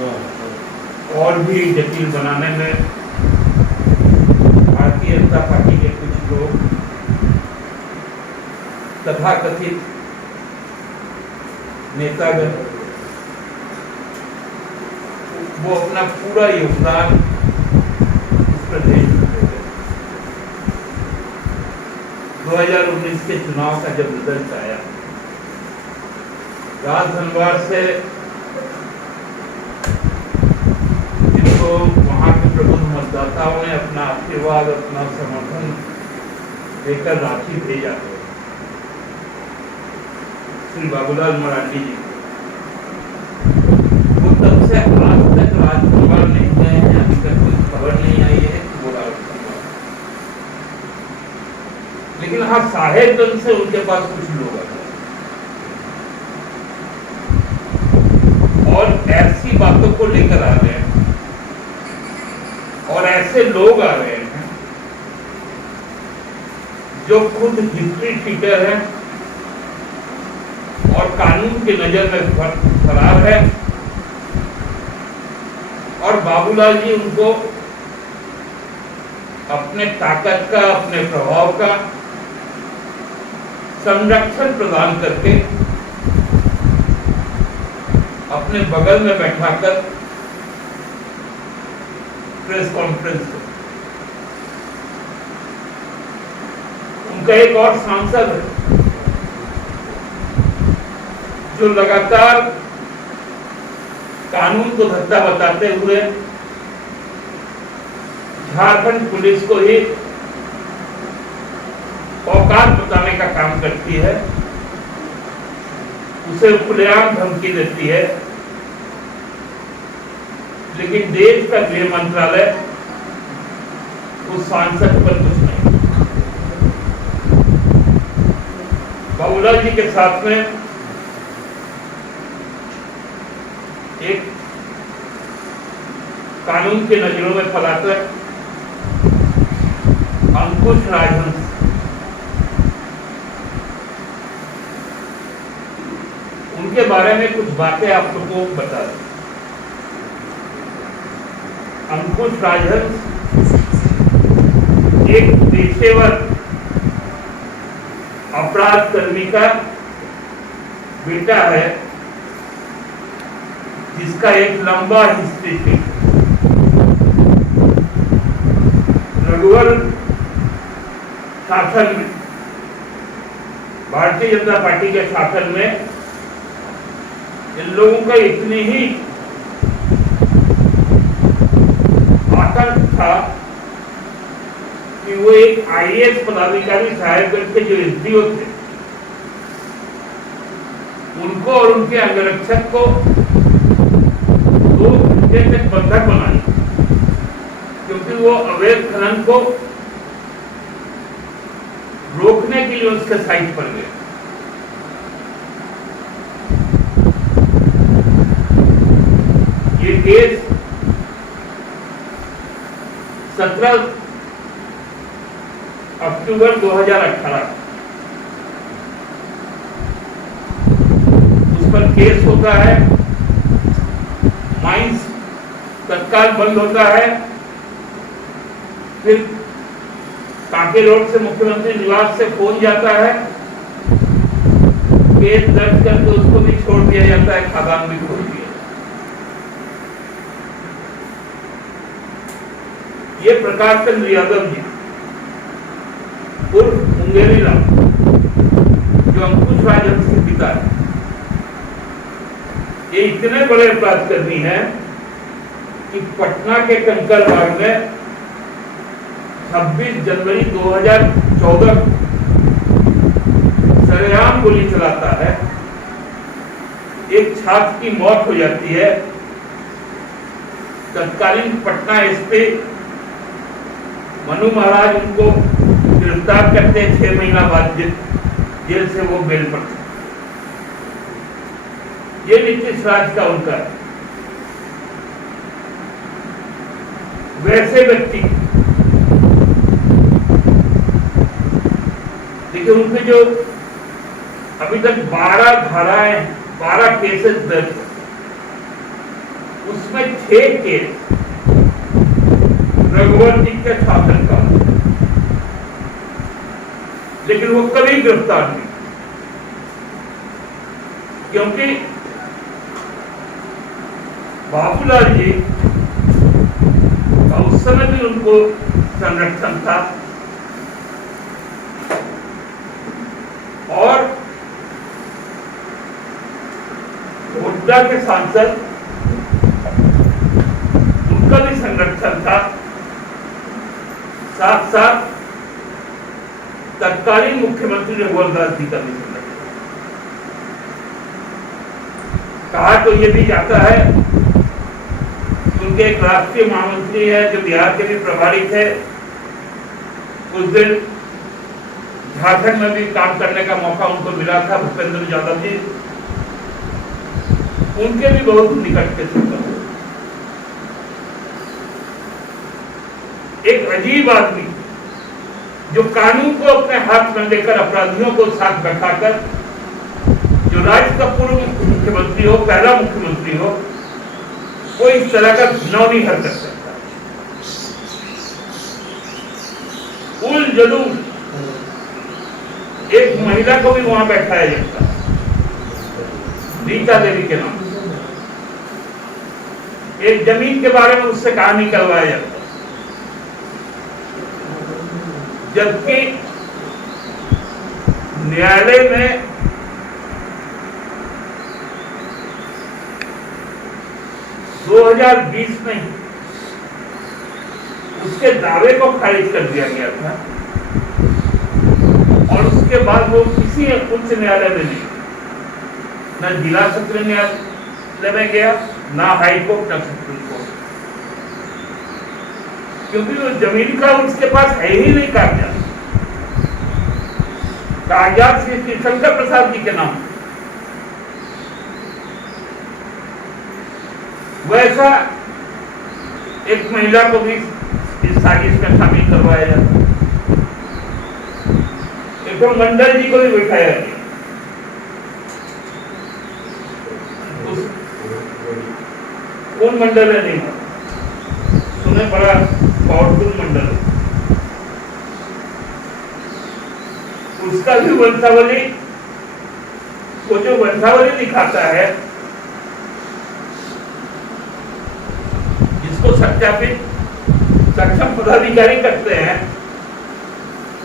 और भी जटिल बनाने में भारतीय जनता पार्टी के कुछ लोग तथाकथित नेतागण वो अपना पूरा योगदान इस प्रदेश में देते हैं। 2019 के चुनाव का जब रिजल्ट आया, राजधनवार से जिनको वहां के प्रबुद्ध मतदाताओं ने अपना आशीर्वाद, अपना समर्थन देकर रांची भेजा, श्री बाबूलाल मरांडी जी, वो तब से आज तक राजधनवार नहीं गए हैं। अभी तक कोई खबर नहीं आई है कि वो राजधनवार, लेकिन हाँ साहेबगंज से उनके पास कुछ लोग आ गए और ऐसी बातों को लेकर आ रहे हैं और ऐसे लोग आ रहे हैं जो खुद हिस्ट्री टीचर है और कानून की नजर में फरार है, और बाबूलाल जी उनको अपने ताकत का, अपने प्रभाव का संरक्षण प्रदान करके अपने बगल में बैठाकर प्रेस कॉन्फ्रेंस को, उनका एक और सांसद है जो लगातार कानून को धक्का बताते हुए झारखंड पुलिस को ही औकात बताने का काम करती है, उसे खुलेआम धमकी देती है, लेकिन देश का गृह मंत्रालय उस सांसद पर कुछ नहीं। बाबूलाल जी के साथ में एक कानून के नजरों में फलाकर अंकुश राजहंस, उनके बारे में कुछ बातें आप सबको बता दें। अंकुश राजहंस एक पेशेवर अपराध कर्मी का बेटा है जिसका एक लंबा हिस्ट्री थी। रघुवर शासन में, भारतीय जनता पार्टी के शासन में इन लोगों का इतनी ही आतंक था कि वो एक आईएएस पदाधिकारी साहेबगंज के जो एसडीओ थे, उनको और उनके अंगरक्षक को 2 घंटे तक बंधक बनाई, क्योंकि वो अवैध खनन को रोकने के लिए उसके साइट पर गए। ये केस 17 अक्टूबर 2018 उस पर केस होता है, माइंस तत्काल बंद होता है, फिर कांके रोड से मुख्यमंत्री निवास से फोन जाता है, केस दर्ज करके उसको भी छोड़ दिया जाता है, खदान भी खोल दिया। ये प्रकाश चंद्र यादव जी उर्फ मुंगेरी राम, जो अंकुश राजहंस के पिता है, ये इतने बड़े अपराध कर्मी हैं कि पटना के कंकड़बाग में 26 जनवरी 2014 सरेआम गोली चलाता है, एक छात्र की मौत हो जाती है। तत्कालीन पटना एसपी मनु महाराज उनको गिरफ्तार करते हैं, 6 महीना बाद जेल से वो बेल पर। ये नीतीश राज का उनका है। वैसे व्यक्ति देखिए, उनके जो अभी तक 12 धाराएं, 12 केसेस दर्ज, उसमें 6 केस रघुवर जी के शासन का, लेकिन वो कभी गिरफ्तार नहीं, क्योंकि बाबूलाल जी का उस समय भी उनको संरक्षण था और गोड्डा के सांसद उनका भी संरक्षण था, साथ साथ तत्कालीन मुख्यमंत्री रघुवर दास जी का भी संरक्षण। कहा तो ये भी जाता है कि उनके एक राष्ट्रीय महामंत्री है जो बिहार के भी प्रभारी थे, उस दिन झारखंड में भी काम करने का मौका उनको मिला था, भूपेंद्र यादव जी, उनके भी बहुत निकट के संबंध। एक अजीब आदमी जो कानून को अपने हाथ में लेकर अपराधियों को साथ बैठाकर, जो राज्य का पूर्व मुख्यमंत्री हो, पहला मुख्यमंत्री हो, वो इस तरह का घिनौनी हरकत करता है। उल जलूल एक महिला को भी वहां बैठाया जाता है, रीता देवी के नाम, एक जमीन के बारे में उससे कहानी करवाया जाता है, जबकि न्यायालय में में ही उसके दावे को खारिज कर दिया गया था और उसके बाद वो किसी उच्च न्यायालय में नहीं, न जिला सत्र न्यायालय में गया, ना हाई कोर्ट, न सुप्रीम कोर्ट, क्योंकि वो जमीन का उसके पास है ही नहीं कागजात। कागजात श्री शंकर प्रसाद जी के नाम। वैसा एक महिला को भी इस साजिश में शामिल करवाया जाता, एक तो मंडल जी को भी बैठाया गया। कौन मंडल है? नहीं सुने, बड़ा पावरफुल मंडल है। उसका भी वंशावली, वो जो वंशावली दिखाता है, जिसको सत्यापित सक्षम पदाधिकारी करते हैं,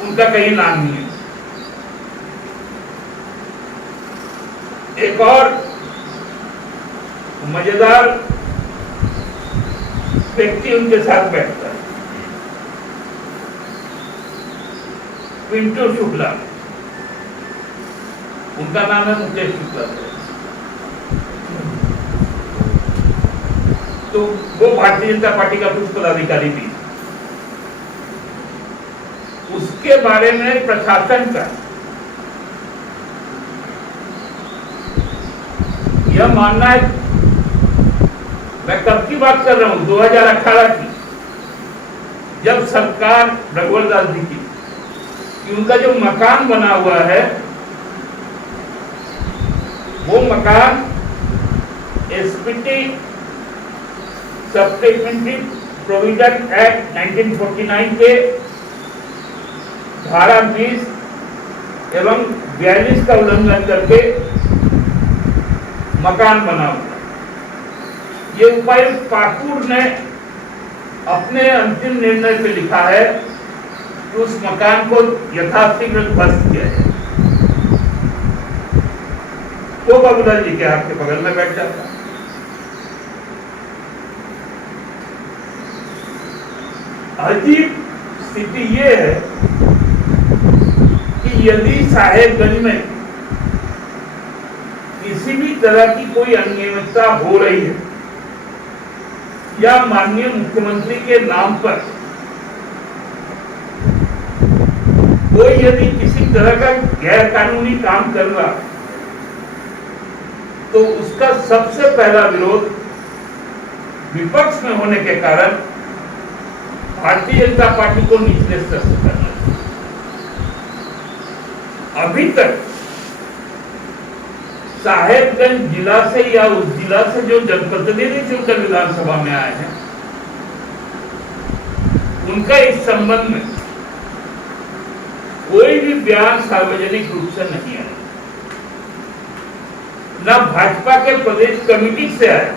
उनका कहीं नाम नहीं है। एक और मजेदार व्यक्ति उनके साथ बैठता है, पिंटू शुक्ला, उनका नाम है मुकेश शुक्ला। तो वो भारतीय जनता पार्टी का कुछ पदाधिकारी भी, उसके बारे में प्रशासन का यह मानना है, मैं कब की बात कर रहा हूं, 2018 की, जब सरकार रघुवर दास जी की, कि उनका जो मकान बना हुआ है, वो मकान एसपीटी सप्लीमेंट्री प्रोविजन एक्ट 1949 के धारा 20 एवं 42 का उल्लंघन करके मकान बना हुआ। ये उपायुक्त पाकुर ने अपने अंतिम निर्णय में लिखा है कि उस मकान को यथाशीघ्र ध्वस्त किया जाए। तो बाबूलाल जी के हाथ के बगल में बैठ जाता। अजीब स्थिति ये है कि यदि साहेबगंज में किसी भी तरह की कोई अनियमितता हो रही है या माननीय मुख्यमंत्री के नाम पर कोई यदि किसी तरह का गैर कानूनी काम कर रहा, तो उसका सबसे पहला विरोध विपक्ष में होने के कारण भारतीय जनता पार्टी को निचले स्तर से करना। अभी तक साहेबगंज जिला से या उस जिला से जो जनप्रतिनिधि चुनकर विधानसभा में आए हैं, उनका इस संबंध में कोई भी बयान सार्वजनिक रूप से नहीं आया, न भाजपा के प्रदेश कमेटी से आया।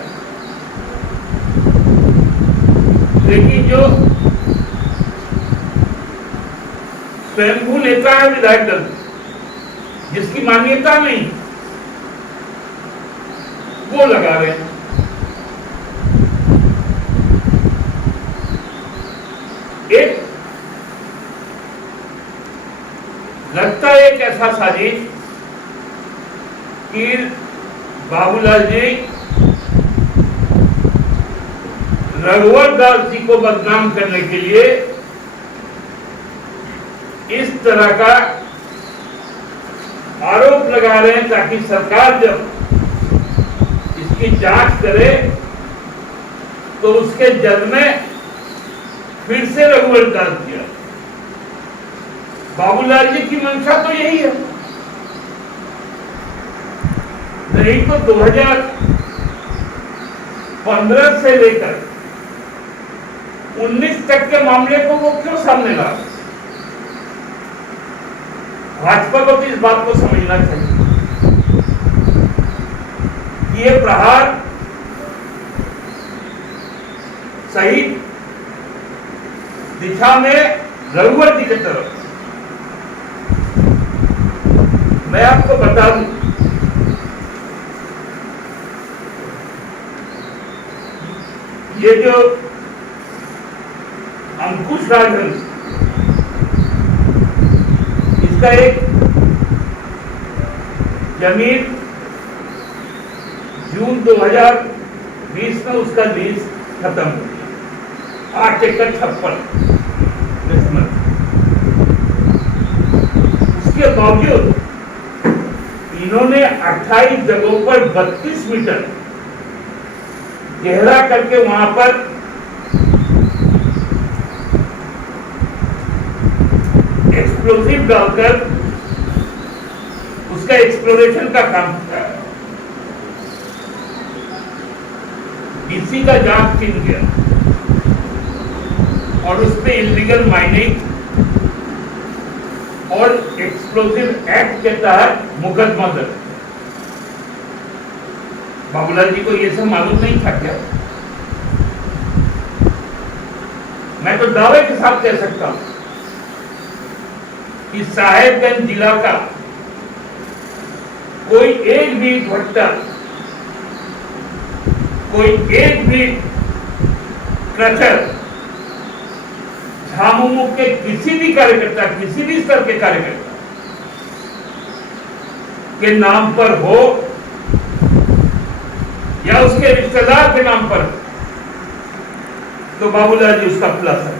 लेकिन जो स्वयंभू नेता है विधायक दल, जिसकी मान्यता नहीं, वो लगा रहे हैं। एक लगता है एक ऐसा साजिश कि बाबूलाल जी रघुवर दास जी को बदनाम करने के लिए इस तरह का आरोप लगा रहे हैं, ताकि सरकार जब इसकी जांच करे तो उसके जद में फिर से रघुवर दास दिया। बाबूलाल जी की मंशा तो यही है। नहीं तो 2015 से लेकर 19 तक के मामले को वो क्यों सामने ला? भाजपा को तो इस बात को समझना चाहिए कि ये प्रहार सही दिशा में रघुवर जी की तरफ। मैं आपको बता दूं, ये जो अंकुश राजहंस, इसका एक जमीन जून 2020 में उसका लीज खत्म हो गया, 8 एकड़ 56। उसके बावजूद इन्होंने 28 जगहों पर 32 मीटर गहरा करके वहां पर एक्सप्लोसिव डालकर उसका एक्सप्लोरेशन का काम किया। डीसी का जांच छिन गया और उस पर इलीगल माइनिंग और एक्सप्लोसिव एक्ट के तहत मुकदमा दर्ज। बाबूलाल जी को ये सब मालूम नहीं था क्या? मैं तो दावे के साथ कह सकता हूं कि साहेबगंज जिला का कोई एक भी भट्टा, कोई एक भी क्रचर झामुमो के किसी भी कार्यकर्ता, किसी भी स्तर के कार्यकर्ता के नाम पर हो या उसके रिश्तेदार के नाम पर, तो बाबूलाल जी उसका खुलासा है।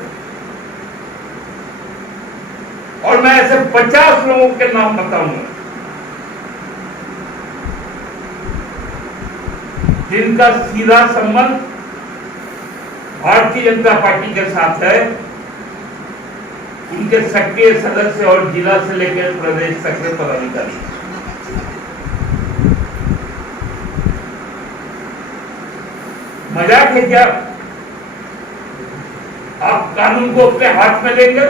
और मैं ऐसे 50 लोगों के नाम बताऊंगा जिनका सीधा संबंध भारतीय जनता पार्टी के साथ है, उनके सक्रिय सदस्य और जिला से लेकर प्रदेश तक के पदाधिकारी। मजाक है क्या? आप कानून को अपने हाथ में लेंगे?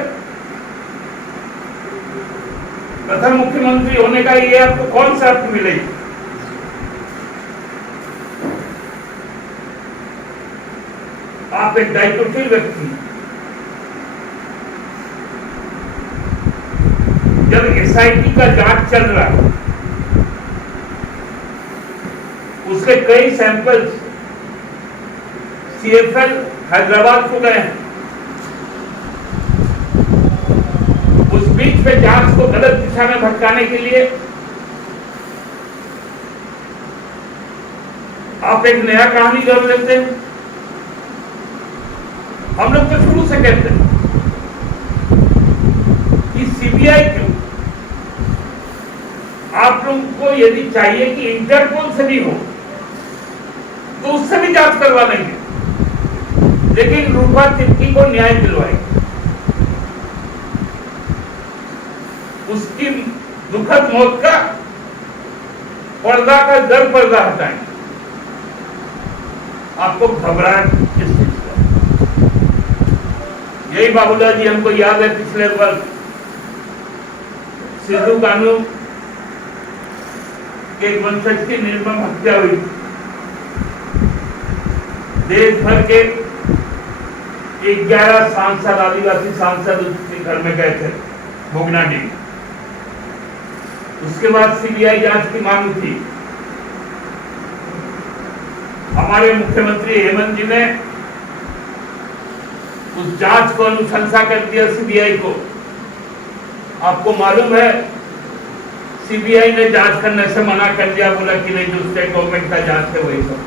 प्रथम मुख्यमंत्री होने का ये आपको कौन सा अर्थ मिलेगी? आप एक दायित्वशील व्यक्ति, जब एसआईटी का जांच चल रहा है, उसके कई सैंपल्स सीएफएल हैदराबाद को गए हैं। उस बीच में जांच को गलत दिशा में भटकाने के लिए आप एक नया कहानी जोड़ लेते हैं। हम लोग तो शुरू से कहते हैं कि सीबीआई क्यों? आप लोगों को यदि चाहिए कि इंटरपोल से भी हो तो उससे भी जांच करवा लेंगे, लेकिन रूपा तिर्की को न्याय दिलवाएंगे। उसकी दुखद मौत का पर्दा का दर पर्दा हटाएंगे। आपको घबराहट किस चीज का? यही बाबूलाल जी हमको याद है पिछले वर्ष सिद्धू कानू एक वंशज की निर्मम हत्या हुई। देश भर के 11 सांसद, आदिवासी सांसद उसके घर में गए थे भोगनाडीह। उसके बाद सीबीआई जांच की मांग थी। हमारे मुख्यमंत्री हेमंत जी ने उस जांच को अनुशंसा कर दिया सीबीआई को। आपको मालूम है सीबीआई ने जांच करने से मना कर दिया, बोला कि नहीं, जो स्टेट गवर्नमेंट का जांच है वही सब।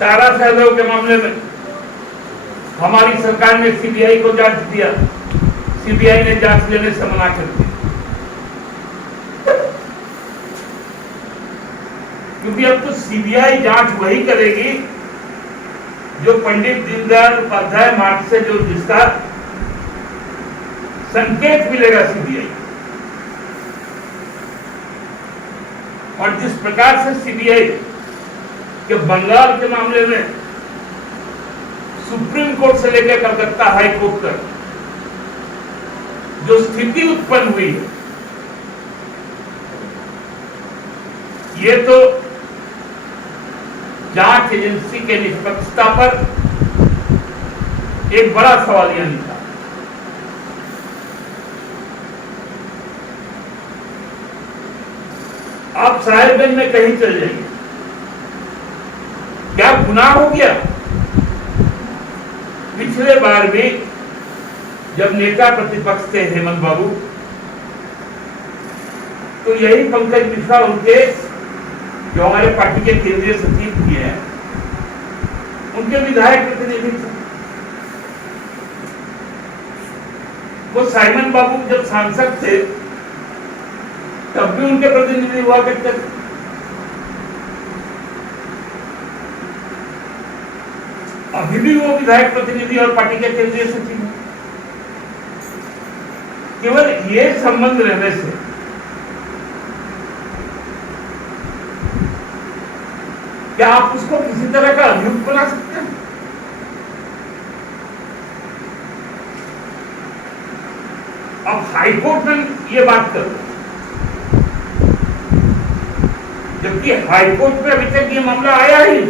तारा यादव के मामले में हमारी सरकार ने सीबीआई को जांच दिया, सीबीआई ने जांच लेने से मना कर दिया, क्योंकि अब तो सीबीआई जांच वही करेगी जो पंडित दीनदयाल उपाध्याय मार्ग से जो जिसका संकेत मिलेगा सीबीआई। और जिस प्रकार से सीबीआई के बंगाल के मामले में सुप्रीम कोर्ट से लेकर कलकत्ता हाई कोर्ट तक जो स्थिति उत्पन्न हुई है, ये तो जांच एजेंसी के निष्पक्षता पर एक बड़ा सवालिया निशान। आप साहिबगंज में कहीं चल जाइए, क्या गुनाह हो गया? पिछले बार भी जब नेता प्रतिपक्ष थे हेमंत बाबू, तो यही पंकज मिश्रा उनके जो हमारे पार्टी के केंद्रीय सचिव भी हैं, उनके विधायक प्रतिनिधि थे। वो साइमन बाबू जब सांसद थे तब भी उनके प्रतिनिधि हुआ करते थे। अभी भी वो विधायक प्रतिनिधि और पार्टी के केंद्रीय सचिव हैं। केवल ये संबंध रहने से क्या आप उसको किसी तरह का अभियुक्त बना सकते हैं? अब हाईकोर्ट में ये बात करो, जबकि हाईकोर्ट में अभी तक ये मामला आया ही।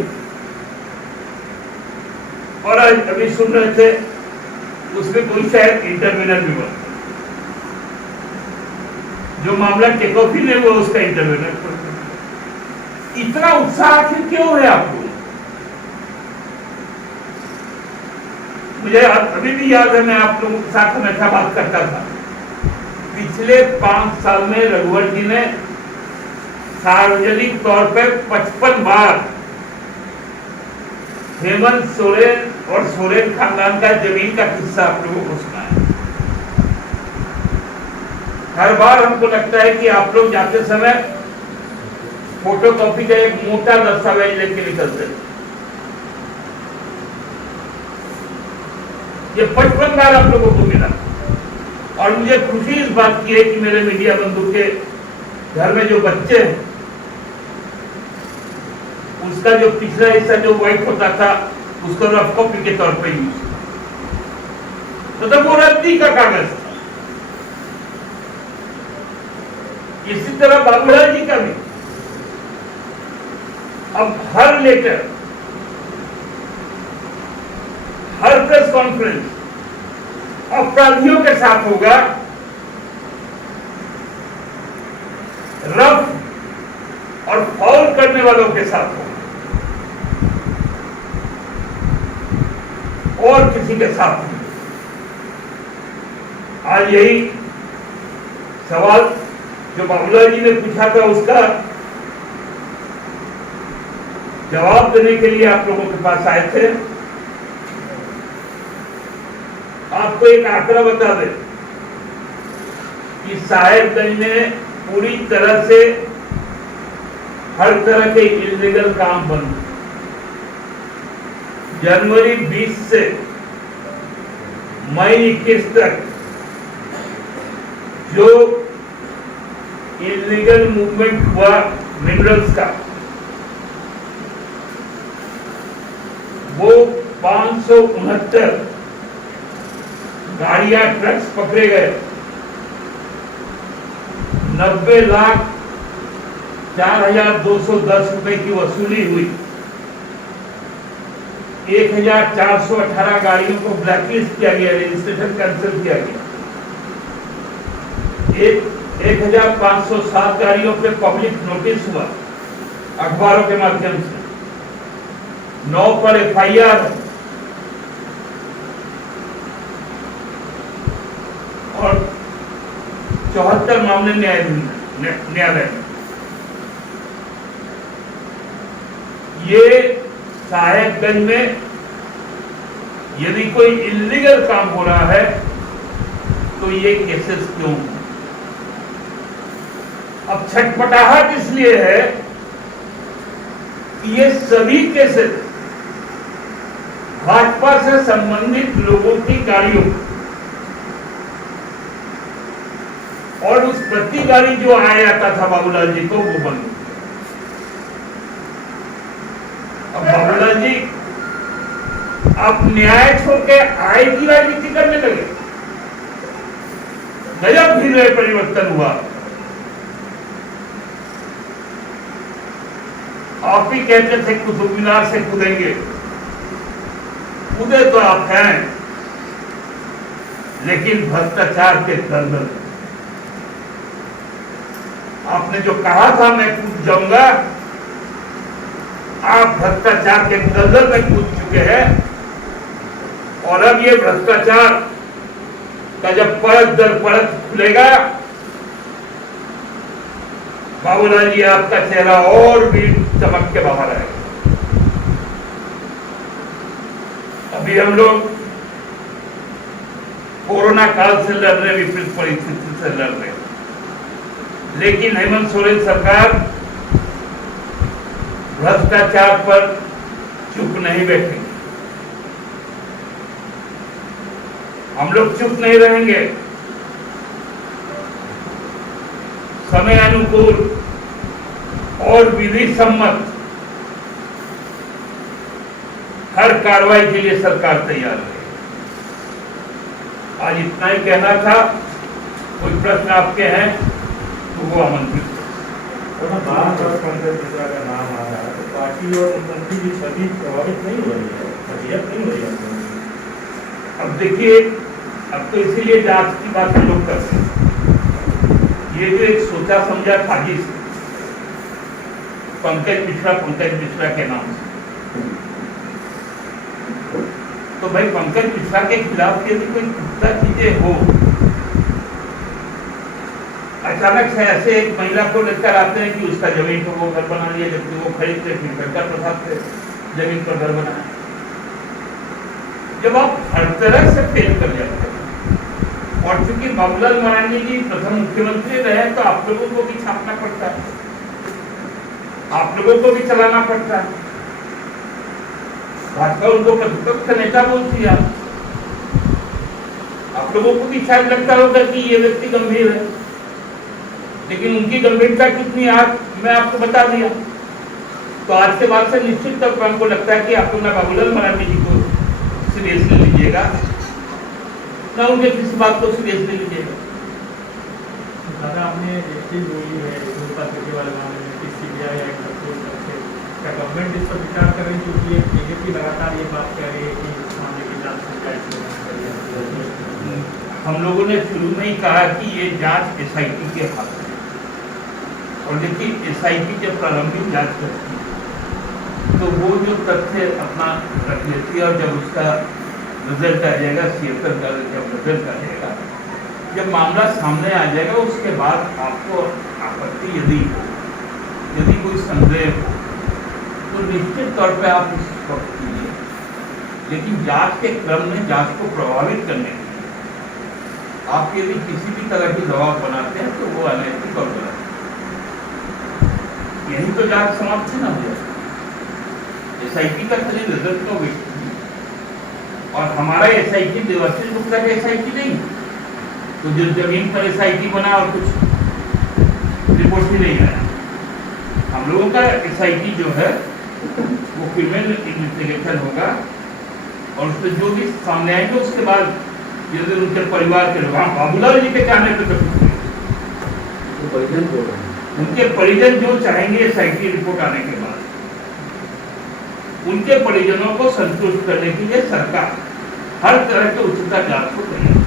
और अभी सुन रहे थे उसमें कोई शायद इंटरवेनर भी बना, जो मामला टेक ऑफ ही नहीं हुआ उसका इंटरवेनर। इतना उत्साह आखिर क्यों है आपको? मुझे अभी भी याद है, मैं आप लोगों के साथ हमेशा बात करता था। पिछले 5 साल में रघुवर जी ने सार्वजनिक तौर पर 55 बार हेमंत सोरेन और सोरेन खानदान का जमीन का किस्सा आप लोगों को सुनाया। हर बार हमको लगता है कि आप लोग जाते समय फोटोकॉपी का एक मोटा दस्तावेज लेके निकलते। ये 55 बार आप लोगों को मिला। और मुझे खुशी इस बात की है कि मेरे मीडिया बंधु के घर में जो बच्चे हैं, उसका जो पिछला हिस्सा जो व्हाइट होता था उसको रफ कॉपी के तौर पर यूज, मतलब वो रद्दी का कागज था। इसी तरह बाबूलाल जी का भी अब हर लेटर, हर प्रेस कॉन्फ्रेंस अपराधियों के साथ होगा, रफ और फाउल करने वालों के साथ होगा, और किसी के साथ नहीं। आज यही सवाल जो बाबूलाल जी ने पूछा था उसका जवाब देने के लिए आप लोगों के पास आए थे। आपको एक आंकड़ा बता दें कि साहेबगंज में पूरी तरह से हर तरह के इलीगल काम बंद। जनवरी 20 से मई 21 तक जो इलीगल मूवमेंट हुआ मिनरल्स का, वो 569 गाड़ियां, ट्रक्स पकड़े गए, 90,04,210 रुपए की वसूली हुई, 1,418 गाड़ियों को ब्लैकलिस्ट किया गया, रजिस्ट्रेशन कैंसिल किया गया, 1,507 गाड़ियों पे पब्लिक नोटिस हुआ अखबारों के माध्यम से, 9 पर FIR और 74 मामले न्यायालय में। ये साहेबगंज में यदि कोई इलीगल काम हो रहा है तो ये केसेस क्यों? अब छटपटाहट इसलिए है कि ये सभी केसेस भाजपा से संबंधित लोगों की गाड़ियों और उस प्रति गाड़ी जो आया जाता था बाबूलाल जी को, वो बंद। अब बाबूलाल जी अब न्याय छोड़ के आय की राजनीति करने लगे। गजब धीरे परिवर्तन हुआ। आप ही कहते थे कुतुब मीनार से कूदेंगे, कूदे तो आप हैं, लेकिन भ्रष्टाचार के दलदल। आपने जो कहा था मैं कूद जाऊंगा, आप भ्रष्टाचार के दलदल में कूद चुके हैं। और अब ये भ्रष्टाचार का जब परत दर परत खुलेगा, बाबूलाल जी आपका चेहरा और भी चमक के बाहर आएगा। अभी हम लोग कोरोना काल से लड़ रहे, विपरीत परिस्थिति से लड़ रहे, लेकिन हेमंत सोरेन सरकार भ्रष्टाचार पर चुप नहीं बैठेगी। हम लोग चुप नहीं रहेंगे। समय अनुकूल और विधि सम्मत हर कार्रवाई के लिए सरकार तैयार है। आज इतना ही कहना था। कोई प्रश्न आपके हैं तो वो आमंत्रित। पंकज मिश्रा का नाम आ रहा है, तो पार्टी और उनकी भी छवि प्रभावित नहीं हो रही है, फजीयत नहीं हो रही है। अब देखिए, अब तो इसीलिए जांच की बात हम लोग करते हैं। ये जो एक सोचा समझा साजिश पंकज मिश्रा के नाम से, तो भाई पंकज मिश्रा के खिलाफ यदि कोई पुख्ता चीजें हो, अचानक से ऐसे एक महिला को लेकर आते हैं कि उसका जमीन पर वो घर बना लिया, जबकि वो खरीदते फिर गड्ढा प्रसाद से जमीन पर घर बनाया। जब आप हर तरह से फेल कर जाते हैं, और चूंकि बाबूलाल मरांडी जी प्रथम मुख्यमंत्री रहे, तो आप लोगों को भी छापना पड़ता है, आप लोगों को भी चलाना पड़ता है। भाजपा उनको प्रतिपक्ष नेता बोलती है। आप लोगों को भी शायद लगता होगा कि ये व्यक्ति गंभीर है, लेकिन उनकी गंभीरता कितनी आज मैं आपको बता दिया। तो आज के बाद से निश्चित तौर पर हमको लगता है कि आप लोग ना बाबूलाल मरांडी जी को सीरियसली लीजिएगा, ना उनके किसी बात को सीरियसली लीजिएगा। दादा, आपने एक चीज बोली है के वाले मामले में कि CBI क्या गवर्नमेंट इस पर विचार कर रही है, क्योंकि बीजेपी लगातार ये बात कह रही है कि इस मामले की जांच हम लोगों ने शुरू में ही कहा कि ये जांच SIT के हाथ में, और देखिए SIT जब प्रारंभिक जांच करती है तो वो जो तथ्य अपना रख लेती है, और जब उसका रिजल्ट आ जाएगा, CFR का जब रिजल्ट आ जाएगा, जब मामला सामने आ जाएगा, उसके बाद आपको आपत्ति यदि कोई संदेह हो तो निश्चित तौर पे आप उस वक्त कीजिए। लेकिन जांच के क्रम में जांच को प्रभावित करने के लिए आप यदि किसी भी तरह की दबाव बनाते हैं तो वो अनैतिक और गलत है। यही तो जांच समाप्त ना हो जाए। SIT का खाली रिजल्ट का वेट, और हमारा SIT देवाशीष गुप्ता का SIT नहीं, तो जो जमीन पर एसआईटी बना और कुछ रिपोर्ट ही नहीं आया। हम लोगों का एसआईटी जो है वो क्रिमिनल इन्वेस्टिगेशन होगा और उसमें जो भी सामने आएंगे उसके बाद यदि उनके परिवार के लोग, हाँ बाबूलाल जी के कहने पे तो उनके परिजन जो चाहेंगे एसआईटी रिपोर्ट आने के बाद, उनके परिजनों को संतुष्ट करने के लिए सरकार हर तरह के उच्चता जांच को तैयार